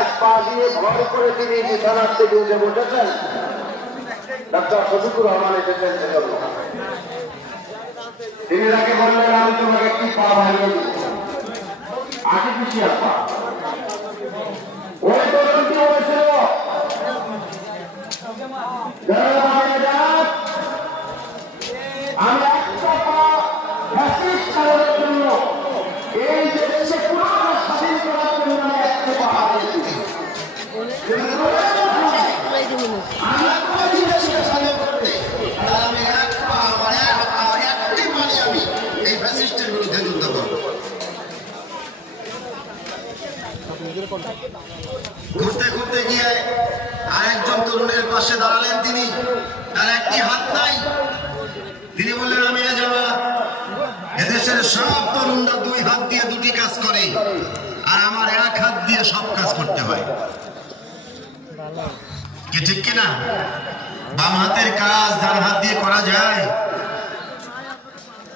এক পা দিয়ে ভর করে তিনি বিছানার থেকে উঠে বসেছেন। ডাক্তার শফিকুর রহমান এসেছেন সেজন্য। তিনি তাকে বললেন, আমি তোমাকে কি পা বানিয়ে দিব, আর্টিফিশিয়াল পা। ওই তরুণটি বলেছিল, আমি একটা পা ফ্যাসিস্ট চালানোর জন্য, এই দেশে পুরো স্বাধীন করার জন্য আমি একটা পা হারিয়েছি। ঘুরতে ঘুরতে গিয়ে আরেকজন তরুণের পাশে দাঁড়ালেন। তিনি, তার একটি হাত নাই। তিনি বললেন, আমি যাব। এদেশের সব তরুণরা দুই হাত দিয়ে দুটি কাজ করে, আর আমার এক হাত দিয়ে সব কাজ করতে হয়। কি ঠিক কিনা? বাম হাতের কাজ ডান হাত দিয়ে করা যায়?